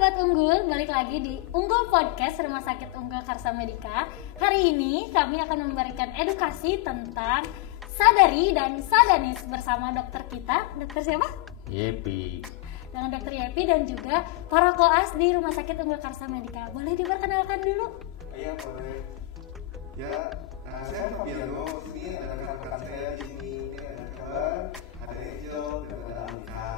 Sobat Unggul, balik lagi di Unggul Podcast Rumah Sakit Unggul Karsa Medika. Hari ini kami akan memberikan edukasi tentang sadari dan sadanis bersama dokter kita. Dokter siapa? Yepi. Dengan dokter Yepi dan juga para koas di Rumah Sakit Unggul Karsa Medika. Boleh diperkenalkan dulu? Iya boleh. Ya, saya Fabiano. Ini ada rekan-rekan saya di sini. Ini ada Kellen, ada Angel, dan ada Alika.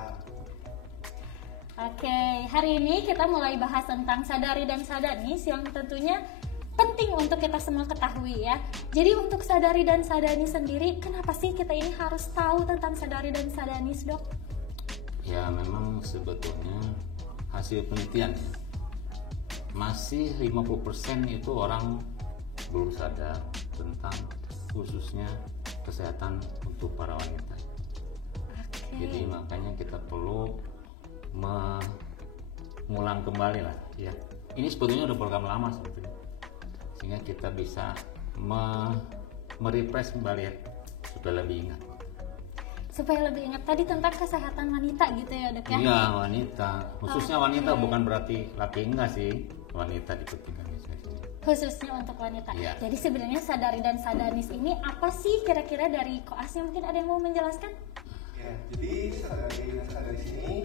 Oke, hari ini kita mulai bahas tentang sadari dan sadanis yang tentunya penting untuk kita semua ketahui ya. Jadi untuk sadari dan sadanis sendiri, kenapa sih kita ini harus tahu tentang sadari dan sadanis, Dok? Ya memang sebetulnya hasil penelitian masih 50% itu orang belum sadar tentang khususnya kesehatan untuk para wanita. Jadi makanya kita perlu mengulang kembali lah ya. Ini sebetulnya udah program lama sebetulnya, sehingga kita bisa merefresh kembali ya, supaya lebih ingat tadi tentang kesehatan wanita gitu ya, Dok ya? Iya, wanita, khususnya wanita, bukan berarti laki enggak sih, wanita dipentingkan khususnya untuk wanita. Ya. Jadi sebenarnya sadari dan sadanis ini apa sih kira-kira dari koasnya? Mungkin ada yang mau menjelaskan? Ya, jadi sadari dan sadanis ini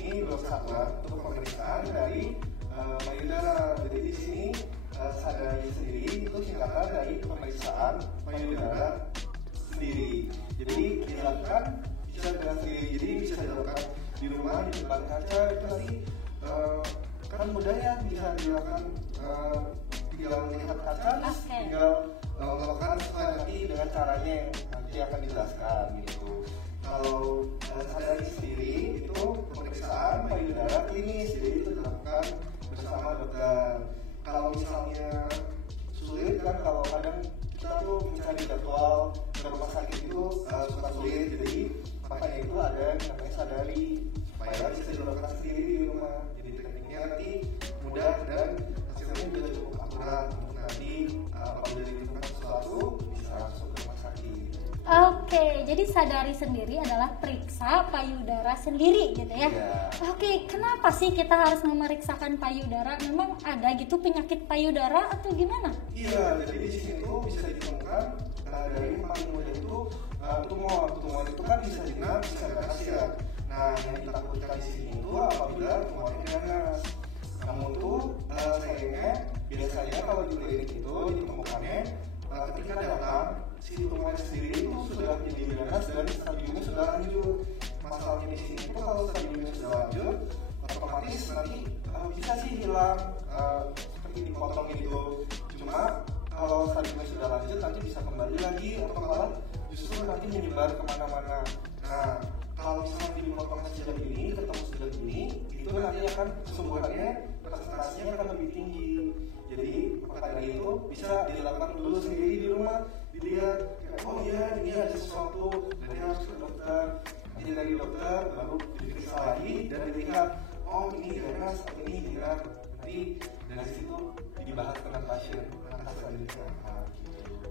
belum satuan untuk pemeriksaan dari payudara. Jadi di sini sadari sendiri itu singkatan dari pemeriksaan payudara sendiri. Jadi dilakukan bisa dengan sendiri. Jadi bisa dilakukan di rumah di depan kaca. Itu nanti kan mudah ya, bisa dilakukan tinggal melihat kaca, tinggal melakukan nanti dengan caranya yang nanti akan dijelaskan gitu. Kalau sadari sendiri itu pemeriksaan payudara klinis, jadi itu dilakukan bersama dokter. Kalau misalnya sulit kan, kalau kadang kita tuh mencari jadwal ke rumah sakit itu suka sulit, jadi makanya itu ada yang namanya sadari supaya bisa dilakukan sendiri di rumah. Jadi tekniknya nanti mudah dan hasilnya juga cukup akurat untuk nanti apabila ditemukan sesuatu bisa langsung ke rumah sakit. Oke, jadi sadari sendiri adalah periksa payudara sendiri gitu ya. Oke, kenapa sih kita harus memeriksakan payudara? Memang ada gitu penyakit payudara atau gimana? Iya, jadi di sini tuh bisa ditemukan dari yang paling mudah itu tumor. Tumor itu kan bisa dikenal, bisa berhasil. Nah, yang ditakutkan di sini itu apabila tumornya ganas. Namun tuh sayangnya biasanya kalau di klinik itu ditemukannya ketika datang si tumornya sendiri itu sudah jadi ganas dan stadiumnya sudah lanjut. Masalahnya di sini itu kalau stadiumnya sudah lanjut, otomatis nanti bisa sih hilang seperti dipotong gitu. Cuma kalau stadiumnya sudah lanjut nanti bisa kembali lagi atau malah justru nanti menyebar kemana-mana. Nah, kalau misalnya dipotong sejak ini ketemu sejak ini, itu nanti akan kesembuhannya presentasinya akan lebih tinggi. Jadi maka dari itu bisa dilakukan dulu sendiri di rumah, dilihat oh iya ini ada sesuatu, dan harus ke dokter. Nanti dari dokter baru diperiksa lagi dan dilihat oh ini ganas atau ini tidak. Nanti dari situ dibahas dengan pasien langkah selanjutnya.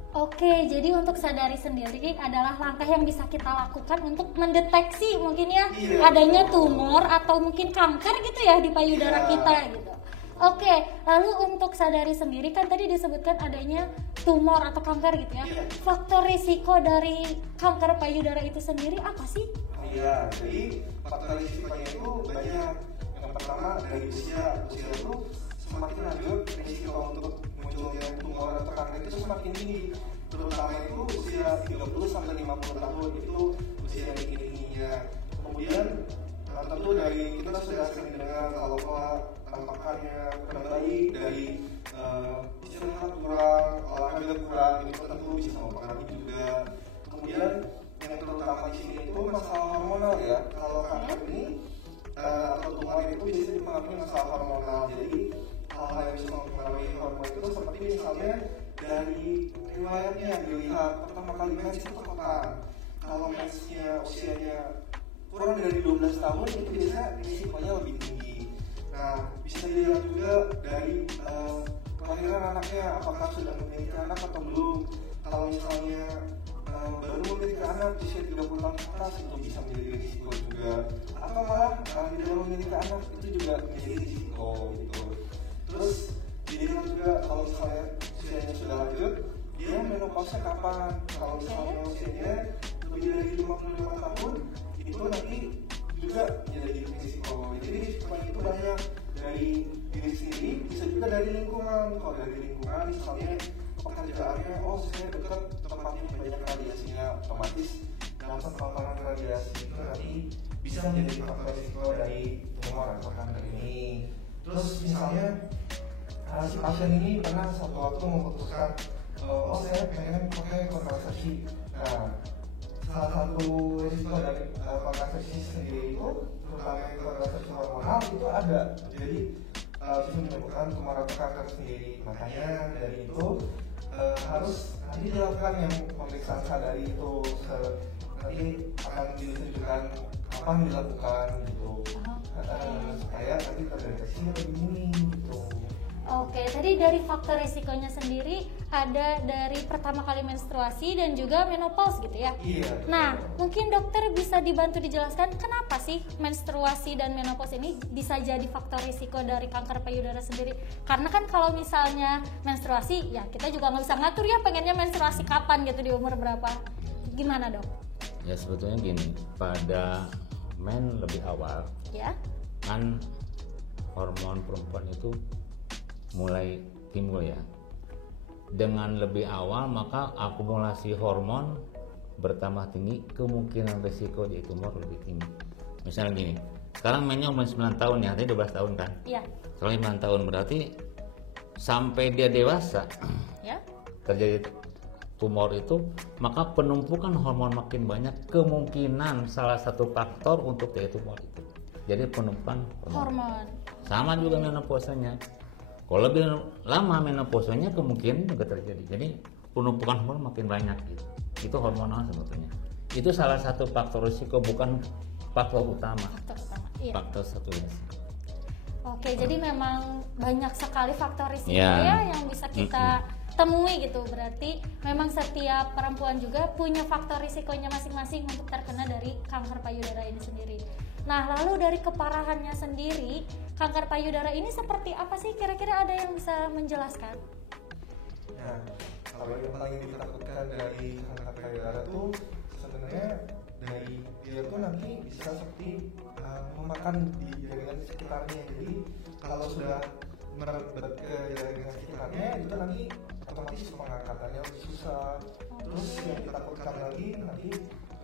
Oke, jadi untuk sadari sendiri adalah langkah yang bisa kita lakukan untuk mendeteksi mungkin ya adanya tumor atau mungkin kanker gitu ya di payudara kita gitu. Oke, lalu untuk sadari sendiri kan tadi disebutkan adanya tumor atau kanker gitu ya. Faktor risiko dari kanker payudara itu sendiri apa sih? Iya, jadi faktor risikonya itu banyak. Yang pertama dari usia itu semakin lanjut risiko untuk munculnya tumor atau kanker itu semakin tinggi. Terutama itu usia 30 sampai 50 tahun itu usia yang tingginya. Kemudian tentu dari kita sudah sering dengar kalau pola makannya kurang baik, dari istirahat kurang, olahraga kurang, itu tentu bisa mempengaruhi juga. Kemudian yang terutama di sini itu masalah hormonal ya. Kalau kanker ini atau tumor itu bisa dipengaruhi masalah hormonal. Jadi hal-hal yang bisa mempengaruhi hormon itu seperti misalnya dari riwayatnya yang dilihat pertama kali mens itu kapan. Kalau mensnya usianya kurang dari 12 tahun itu biasa risikonya lebih tinggi. Nah, bisa dilihat juga dari kelahiran anaknya, apakah sudah memiliki anak atau belum. Kalau misalnya baru memiliki anak usia 30 tahun ke atas itu bisa menjadi risiko juga. Atau malah di dalam memiliki anak itu juga menjadi risiko gitu. Terus dibilang juga kalau misalnya usianya sudah lanjut, dia menopause kapan? Kalau misalnya usianya lebih dari 55 tahun, itu nanti juga menjadi risiko. Jadi risikonya itu banyak dari diri sendiri, bisa juga dari lingkungan. Kalau dari lingkungan misalnya pekerjaannya, saya dekat tempatnya banyak radiasinya, otomatis dapat paparan radiasi itu nanti bisa menjadi faktor risiko dari tumor atau kanker ini. Terus misalnya si pasien ini pernah suatu waktu memutuskan, saya pengen pakai kontrasepsi. Nah, salah satu risiko dari kontrasepsi sendiri itu, terutama kontrasepsi hormonal itu ada. Jadi bisa menyebabkan tumor atau kanker sendiri. Makanya dari itu harus nanti dilakukan yang pemeriksaan sadari itu, nanti akan ditunjukkan apa yang dilakukan gitu, supaya nanti terdeteksi lebih dini gitu. Oke, tadi dari faktor risikonya sendiri ada dari pertama kali menstruasi dan juga menopause gitu ya? Iya. Nah, mungkin dokter bisa dibantu dijelaskan kenapa sih menstruasi dan menopause ini bisa jadi faktor risiko dari kanker payudara sendiri? Karena kan kalau misalnya menstruasi, ya kita juga nggak bisa ngatur ya pengennya menstruasi kapan gitu, di umur berapa. Gimana dok? Ya sebetulnya gini, pada men lebih awal, Ya. kan hormon perempuan itu mulai timbul ya. Dengan lebih awal maka akumulasi hormon bertambah tinggi, kemungkinan risiko di tumor lebih tinggi. Misalnya gini, sekarang mennya umur 9 tahun ya, tadi 12 tahun kan? Iya. Kalau 9 tahun berarti sampai dia dewasa Ya. terjadi tumor itu, maka penumpukan hormon makin banyak, kemungkinan salah satu faktor untuk terjadi tumor itu. Jadi penumpukan Hormon. sama juga menopausanya. Kalau lebih lama menopausanya kemungkinan juga terjadi. Jadi penumpukan hormon makin banyak gitu. Itu hormonal sebetulnya. Itu salah satu faktor risiko, bukan faktor utama. Faktor utama. Iya. Faktor satu ya. Oke, jadi memang banyak sekali faktor risiko Ya. ya yang bisa kita temui gitu. Berarti memang setiap perempuan juga punya faktor risikonya masing-masing untuk terkena dari kanker payudara ini sendiri. Nah, lalu dari keparahannya sendiri, kanker payudara ini seperti apa sih? Kira-kira ada yang bisa menjelaskan? Nah, kalau yang paling ditakutkan dari kanker payudara tuh sebenarnya dari dia tuh nanti bisa seperti memakan di jaringan sekitarnya. Jadi kalau sudah merebet ke jaringan sekitarnya, itu nanti otomatis pengangkatannya lebih susah. Terus yang ditakutkan lagi nanti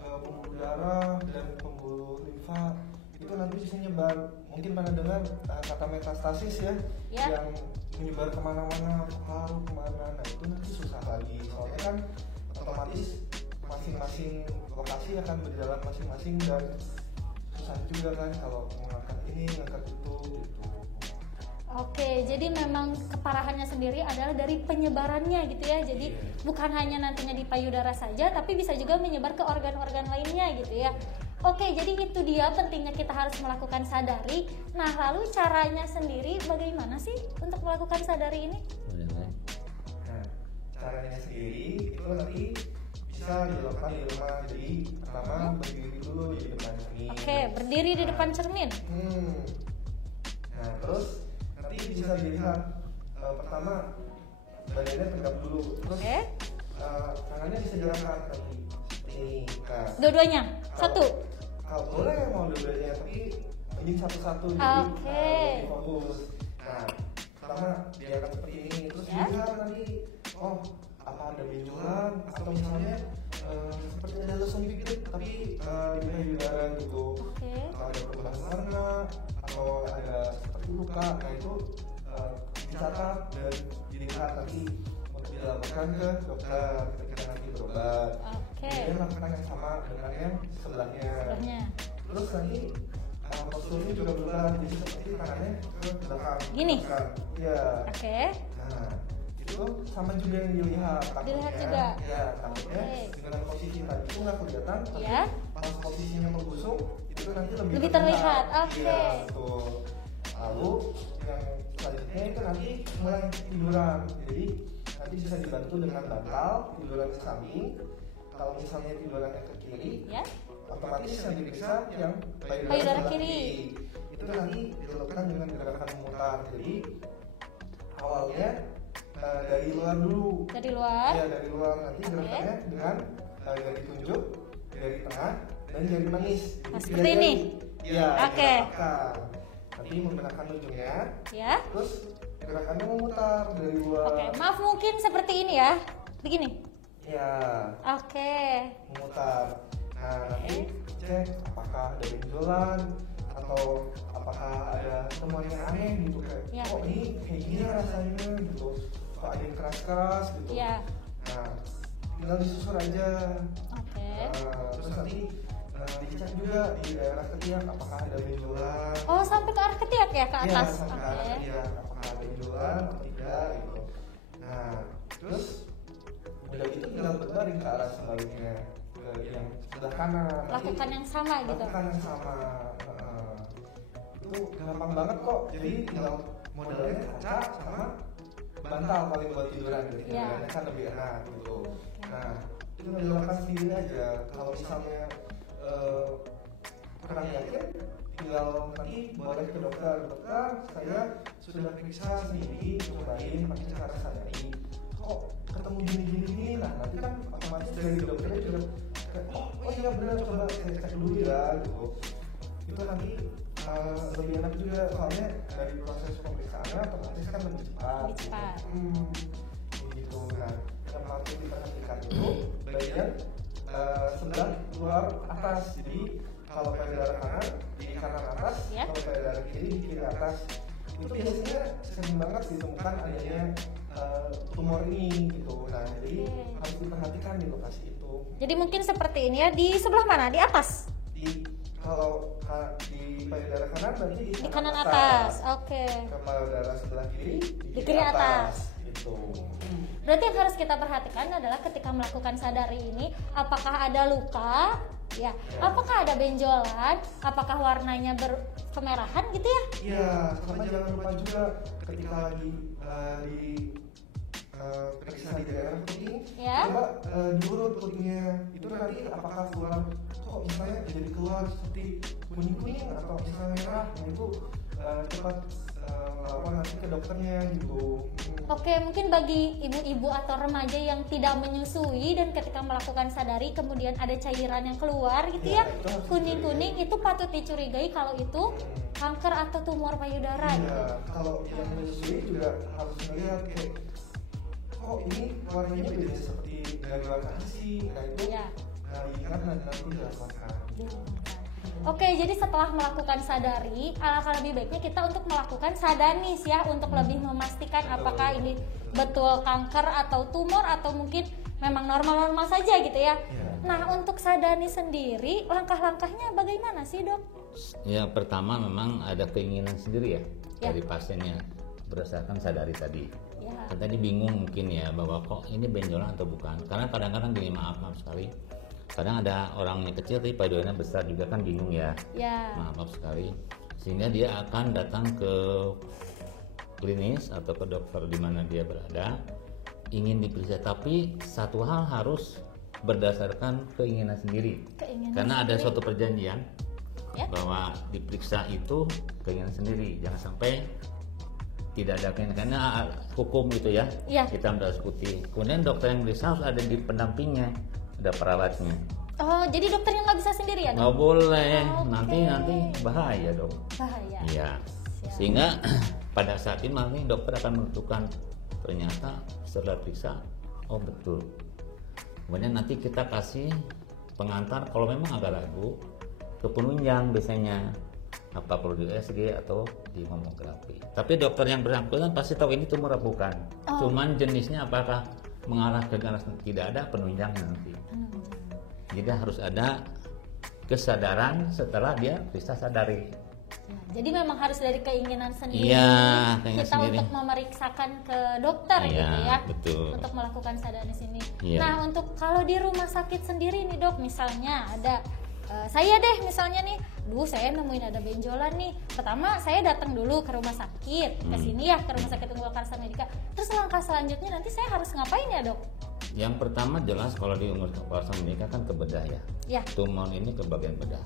pembuluh darah dan pembuluh limfa itu nanti bisa nyebar. Mungkin pernah dengar kata metastasis ya, yang menyebar kemana-mana, paru kemana. Nah itu nanti susah lagi, soalnya kan otomatis masing-masing lokasi akan berjalan masing-masing dan susah juga kan kalau mengangkat ini, mengangkat itu gitu. Oke, jadi memang keparahannya sendiri adalah dari penyebarannya gitu ya. Jadi bukan hanya nantinya di payudara saja, tapi bisa juga menyebar ke organ-organ lainnya gitu ya. Oke, jadi itu dia pentingnya kita harus melakukan sadari. Nah, lalu caranya sendiri bagaimana sih untuk melakukan sadari ini? Nah, caranya sendiri itu nanti bisa dilakukan di rumah. Jadi pertama berdiri dulu di depan cermin. Oke, berdiri di depan cermin. Nah, terus nanti bisa dilihat pertama badannya tegap dulu, terus tangannya bisa digerakkan tadi ini. Nah, dua-duanya satu. Kalau boleh mau dua-duanya, tapi mending satu-satu jadi lebih fokus. Nah, pertama diangkat seperti ini, terus dilihat nanti apa ada benjolan atau misalnya seperti ada lesung dikit tapi di payudara gitu. Kalau ada perubahan warna atau ada seperti luka, nah itu dicatat dan dilihat nanti untuk dilakukan ke dokter ketika nanti berobat. Kemudian lakukan yang sama dengan yang sebelahnya. Terus nanti posturnya juga berubah, jadi seperti tangannya ke belakang. Gini? Iya. Nah, itu sama juga yang dilihat. Dilihat juga? Ya, takutnya dengan posisi tadi itu nggak kelihatan, tapi pas posisinya membusung itu nanti lebih terlihat. Iya, betul. Lalu yang selanjutnya itu nanti mulai tiduran. Jadi nanti bisa dibantu dengan bantal, tiduran ke samping. Kalau misalnya tidurannya ke kiri, otomatis yang diperiksa yang payudara kiri. Itu itu nanti dilakukan dengan gerakan memutar. Jadi awalnya dari luar dulu. Dari luar. Ya, dari luar. Nanti gerakannya dengan jari tunjuk, jari tengah, dan jari manis. Nah, seperti ini. Iya. Oke. Nanti menggunakan ujungnya. Ya. Terus gerakannya memutar dari luar. Oke, maaf mungkin seperti ini ya. Begini. Ya. Oke. Memutar. Nah, nanti cek apakah ada benjolan atau apakah ada temuan yang aneh gitu kayak Ya. kok ini kayak gini rasanya gitu, kok ada yang keras-keras gitu. Ya. Nah, tinggal disusur aja. Oke. Terus nanti dicek juga di daerah ketiak apakah ada benjolan. Oh, sampai ke arah ketiak ya, ke Iya, atas. sampai ke arah Oke. ketiak apakah ada benjolan atau tidak gitu. Nah, terus udah gitu tinggal berbaring ke arah sebaliknya, ke yang sebelah kanan. Lakukan yang sama gitu. Lakukan yang sama. Itu gampang banget kok. Jadi tinggal modalnya kaca sama bantal paling buat tiduran. Jadi Iya. tidurnya kan lebih enak gitu. Nah, itu dilakukan sendiri aja. Kalau misalnya kurang yakin, tinggal nanti boleh ke dokter. Dokter, saya sudah periksa sendiri, cobain pakai cara sadari. Kok ketemu gini. Nah, nanti kan otomatis dari dokternya juga kayak, oh iya benar, coba saya cek dulu ya gitu. Itu nanti lebih enak juga, soalnya dari proses pemeriksaannya otomatis kan lebih cepat. Lebih cepat. Gitu. Nah, yang harus diperhatikan itu bagian sebelah luar atas. Jadi kalau payudara kanan di kanan atas, Ya. kalau payudara kiri di kiri atas. Itu biasanya sering banget ditemukan adanya tumor ini gitu. Nah, jadi harus diperhatikan di lokasi itu. Jadi mungkin seperti ini ya, di sebelah mana? Di atas? Kalau di payudara kanan berarti Di kanan atas. Oke. Ke payudara sebelah kiri Di kiri atas. Gitu. Berarti yang harus kita perhatikan adalah ketika melakukan sadari ini, apakah ada luka, ya, apakah ada benjolan, apakah warnanya berkemerahan gitu ya? Iya, sama jangan lupa juga ketika lagi periksa di daerah puting, Ya. coba diurut putingnya. Itu nanti apakah keluar, kok misalnya jadi keluar seperti kuning-kuning atau misalnya merah, nah itu cepat lapor nanti ke dokternya gitu. Oke, mungkin bagi ibu-ibu atau remaja yang tidak menyusui dan ketika melakukan sadari kemudian ada cairan yang keluar gitu ya, Ya, itu harus kuning-kuning, itu patut dicurigai kalau itu kanker atau tumor payudara gitu. Iya, kalau yang menyusui juga harus melihat kayak, kok ini warnanya beda seperti dari warna ASI. Nah itu Iya. ingat nanti dilakukan. Oke, jadi setelah melakukan sadari, alangkah lebih baiknya kita untuk melakukan sadanis ya, untuk lebih memastikan apakah ini betul kanker atau tumor atau mungkin memang normal-normal saja gitu ya. Nah, untuk sadanis sendiri, langkah-langkahnya bagaimana sih, Dok? Ya, pertama memang ada keinginan sendiri ya, Ya. dari pasiennya berdasarkan sadari tadi. Ya. Kan tadi bingung mungkin ya bahwa kok ini benjolan atau bukan. Karena kadang-kadang gini, maaf sekali. Kadang ada orangnya kecil tapi payudara besar juga kan bingung ya. Ya. Maaf sekali. Sehingga dia akan datang ke klinis atau ke dokter di mana dia berada, ingin diperiksa. Tapi satu hal harus berdasarkan keinginan sendiri. Keinginan Karena ada sendiri. suatu perjanjian Ya. bahwa diperiksa itu keinginan sendiri, jangan sampai tidak ada keinginan, karena hukum gitu ya. Iya. Hitam di atas putih. Kemudian dokter yang bisa harus ada di pendampingnya, ada perawatnya. Oh, jadi dokternya nggak bisa sendiri ya, Dok? Nggak boleh, Oke. nanti bahaya dong. Bahaya. Iya. Siap. Sehingga pada saat ini nanti dokter akan menentukan, ternyata setelah periksa, oh betul. Kemudian nanti kita kasih pengantar kalau memang agak ragu ke penunjang biasanya, apa perlu di USG atau di mamografi. Tapi dokter yang bersangkutan pasti tahu ini tumor apa bukan. Oh. Cuman jenisnya apakah mengarah ke ganas, tidak ada penunjangnya nanti. Jadi harus ada kesadaran setelah dia bisa sadari. Ya, jadi memang harus dari keinginan sendiri. Iya, keinginan kita sendiri. untuk memeriksakan ke dokter Iya, gitu ya. betul. Untuk melakukan sadari sini. Iya. Nah, untuk kalau di rumah sakit sendiri nih, Dok, misalnya ada saya deh misalnya nih, saya nemuin ada benjolan nih. Pertama saya datang dulu ke rumah sakit, ke sini ya, ke rumah sakit Unggul Karsa Medika. Terus langkah selanjutnya nanti saya harus ngapain ya, Dok? Yang pertama jelas kalau di Unggul Karsa Medika kan ke bedah ya. Ya. Tumor ini ke bagian bedah.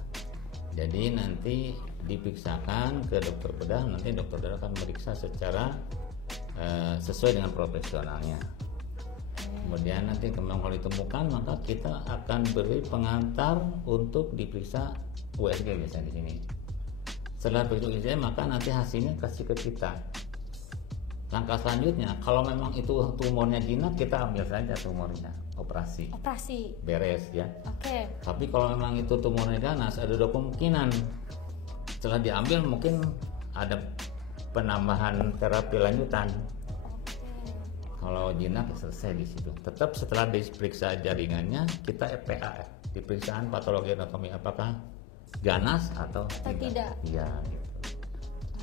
Jadi nanti diperiksakan ke dokter bedah, nanti dokter bedah akan meriksa secara sesuai dengan profesionalnya. Kemudian nanti kalau ditemukan maka kita akan beri pengantar untuk diperiksa USG biasanya di sini. Setelah periksa USG maka nanti hasilnya kasih ke kita. Langkah selanjutnya kalau memang itu tumornya jinak, kita ambil saja tumornya, operasi. Beres ya. Oke. Tapi kalau memang itu tumornya ganas, ada dua kemungkinan. Setelah diambil mungkin ada penambahan terapi lanjutan. Kalau jinak selesai di situ. Tetap setelah diperiksa jaringannya kita FPA, diperiksaan patologi anatomi apakah ganas atau tidak. Iya. Gitu.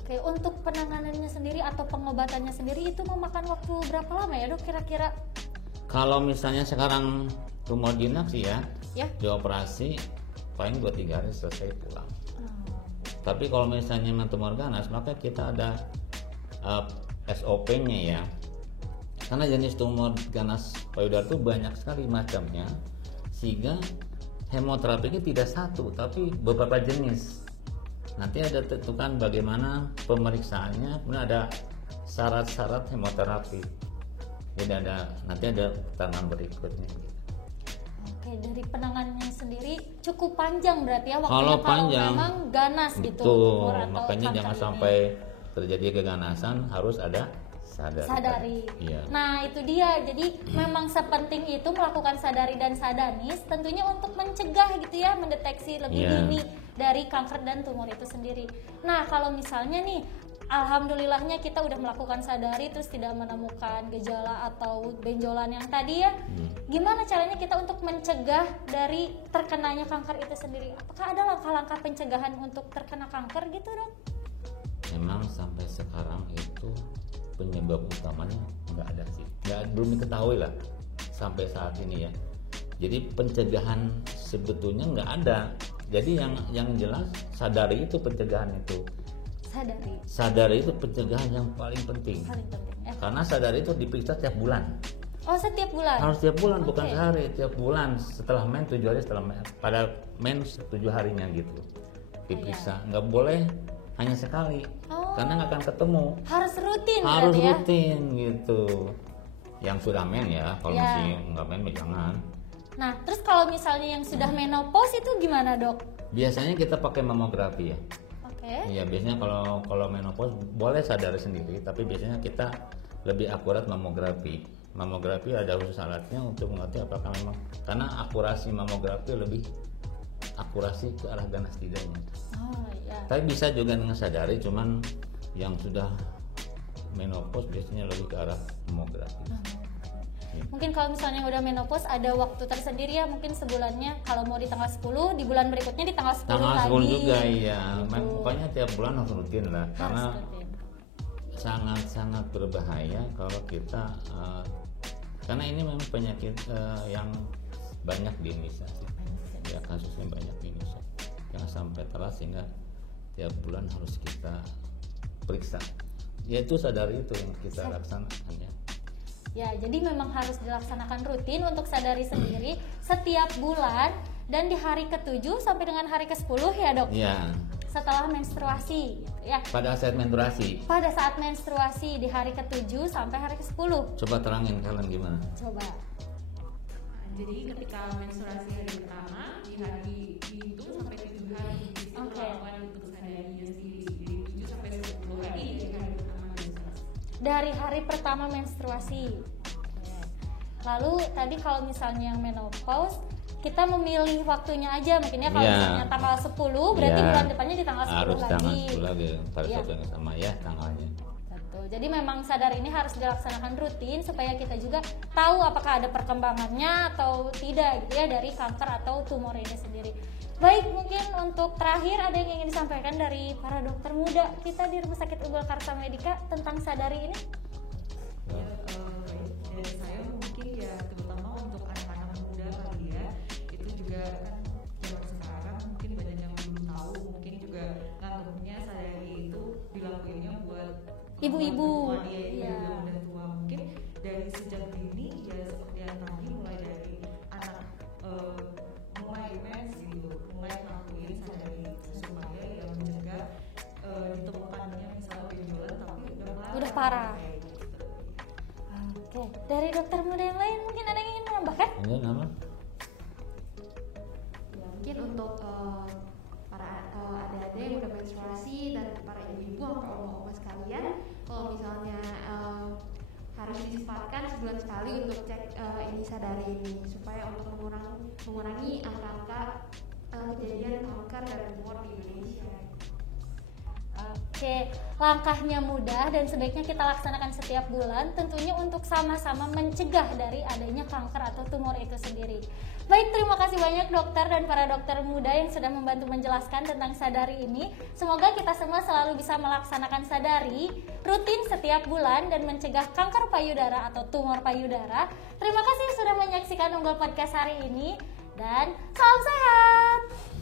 Oke, untuk penanganannya sendiri atau pengobatannya sendiri itu memakan waktu berapa lama ya dok kira-kira? Kalau misalnya sekarang tumor jinak sih ya, dioperasi paling 2-3 hari selesai pulang. Tapi kalau misalnya tumor ganas maka kita ada SOP-nya ya. Karena jenis tumor ganas payudara itu banyak sekali macamnya, sehingga hemoterapinya tidak satu tapi beberapa jenis. Nanti ada tentukan bagaimana pemeriksaannya, kemudian ada syarat-syarat hemoterapi. Jadi nanti ada tangan berikutnya. Oke, dari penanganannya sendiri cukup panjang berarti ya waktunya kalau panjang, memang ganas gitu. Betul, makanya jangan sampai terjadi keganasan, harus ada sadari. Iya. Nah itu dia, jadi memang sepenting itu melakukan sadari dan sadanis tentunya untuk mencegah gitu ya, mendeteksi lebih dini dari kanker dan tumor itu sendiri. Nah kalau misalnya nih alhamdulillahnya kita udah melakukan sadari terus tidak menemukan gejala atau benjolan yang tadi ya, gimana caranya kita untuk mencegah dari terkenanya kanker itu sendiri? Apakah ada langkah-langkah pencegahan untuk terkena kanker gitu dok? Memang sampai sekarang itu penyebab utamanya nggak ada sih, belum diketahui lah sampai saat ini ya. Jadi pencegahan sebetulnya nggak ada. Jadi yang jelas sadari itu pencegahan itu. Sadari itu pencegahan yang paling penting. Ya. Karena sadari itu diperiksa tiap bulan. Oh setiap bulan? Harus tiap bulan, bukan sehari, tiap bulan. Setelah men 7 hari, pada men 7 harinya gitu diperiksa. Nggak boleh hanya sekali, karena nggak akan ketemu. Harus rutin. Harus ya? rutin gitu. Yang sudah men ya, kalau masih nggak men jangan. Nah, terus kalau misalnya yang sudah menopause itu gimana dok? Biasanya kita pakai mamografi ya. Iya, biasanya kalau menopause boleh sadari sendiri, tapi biasanya kita lebih akurat mamografi. Mamografi ada khusus alatnya untuk mengerti apakah memang, karena akurasi mamografi lebih akurasi ke arah ganas tidaknya. Tapi bisa juga dengan sadari, cuman yang sudah menopause biasanya lebih ke arah mamografi. Mungkin kalau misalnya udah menopause ada waktu tersendiri ya, mungkin sebulannya kalau mau di tanggal 10, di bulan berikutnya di tanggal 10 tanggal 10 lagi. juga ya. Pokoknya tiap bulan harus rutin lah, karena sangat-sangat berbahaya kalau kita karena ini memang penyakit yang banyak di Indonesia sih. Ya, kasusnya banyak di Indonesia. Jangan sampai telat sehingga tiap bulan harus kita periksa. Yaitu sadari itu yang kita laksanakan ya. Ya, jadi memang harus dilaksanakan rutin untuk sadari sendiri setiap bulan dan di hari ke-7 sampai dengan hari ke-10 ya dok? Iya. Setelah menstruasi ya. Pada saat menstruasi? Pada saat menstruasi di hari ke-7 sampai hari ke-10. Coba terangin kalian gimana? Coba. Jadi ketika menstruasi hari pertama di hari itu sampai 7 hari melakukan untuk sadarinya sendiri. Jadi 7 sampai 10 hari dari hari pertama menstruasi. Dari hari pertama menstruasi. Lalu tadi kalau misalnya yang menopause, kita memilih waktunya aja mungkin ya, kalau misalnya tanggal 10 berarti bulan depannya di tanggal 10 harus lagi. Tanggal 10 lagi pada saat yang sama ya tanggalnya. Betul. Jadi memang sadar ini harus dilaksanakan rutin supaya kita juga tahu apakah ada perkembangannya atau tidak gitu ya dari kanker atau tumor ini sendiri. Baik, mungkin untuk terakhir ada yang ingin disampaikan dari para dokter muda kita di Rumah Sakit Unggul Karsa Medika tentang sadari ini? Dari saya mungkin ya terutama untuk anak-anak muda kali ya, itu juga kan zaman sekarang mungkin banyak yang belum tahu, mungkin juga nganggapnya sadari itu dilakuinnya buat ibu-ibu ya, dan tua. Mungkin dari sejak dini ya seperti yang tadi mulai dari anak mulai mens gitu, mulai ngelakuin sadari tersebut. parah. Oke, dari dokter muda yang lain mungkin ada yang ingin menambahkan? Ini nama? Ya, mungkin untuk para adik-adik yang udah menstruasi dan para ibu-ibu atau oma-oma sekalian, kalau misalnya harus disempatkan sebulan sekali untuk cek ini sadari ini supaya untuk mengurangi angka-angka kejadian kanker dan tumor di Indonesia. Oke, langkahnya mudah dan sebaiknya kita laksanakan setiap bulan, tentunya untuk sama-sama mencegah dari adanya kanker atau tumor itu sendiri. Baik, terima kasih banyak dokter dan para dokter muda yang sudah membantu menjelaskan tentang sadari ini. Semoga kita semua selalu bisa melaksanakan sadari rutin setiap bulan dan mencegah kanker payudara atau tumor payudara. Terima kasih sudah menyaksikan Unggul Podcast hari ini dan salam sehat.